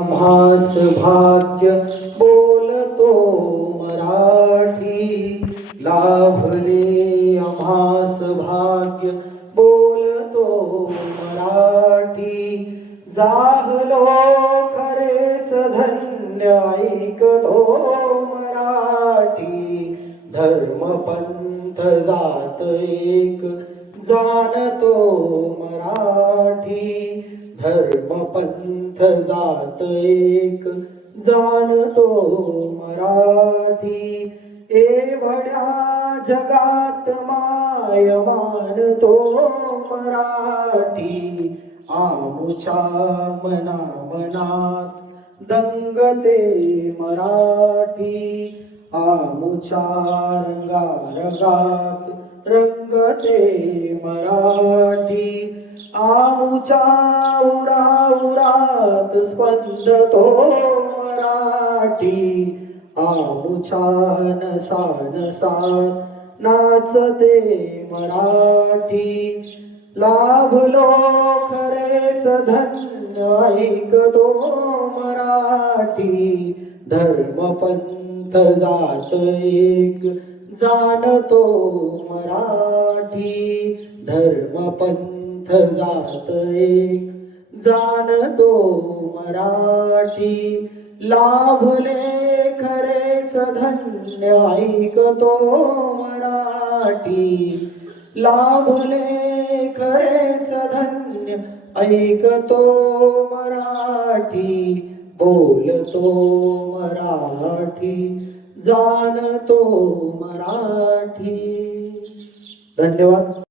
आम्हास भाग्य बोलतो मराठी, लाभले आम्हास भाग्य बोलतो मराठी. जाहलो खरेच धन्य ऐकतो मराठी. धर्मपंथ जात एक जाणतो मराठी. धर्मपंथ जात एक जाणतो मराठी. एवढ्या जगात माय मानतो मराठी. आमुच्या मनामनात दंगते मराठी. आमुच्या रंगारंगात रंगते मराठी. आमुच्या उराउरात स्पंदतो मराठी. आमुच्या नसानसात नाचते मराठी. लाभलो खरेच धन्य ऐकतो मराठी. धर्मपंथ जात एक जाणतो मराठी. धर्मपंथ जात एक जाणतो मराठी. लाभले खरेच धन्य ऐकतो मराठी. लाभले खरेच धन्य ऐकतो मराठी. बोलतो मराठी, जाणतो मराठी. धन्यवाद.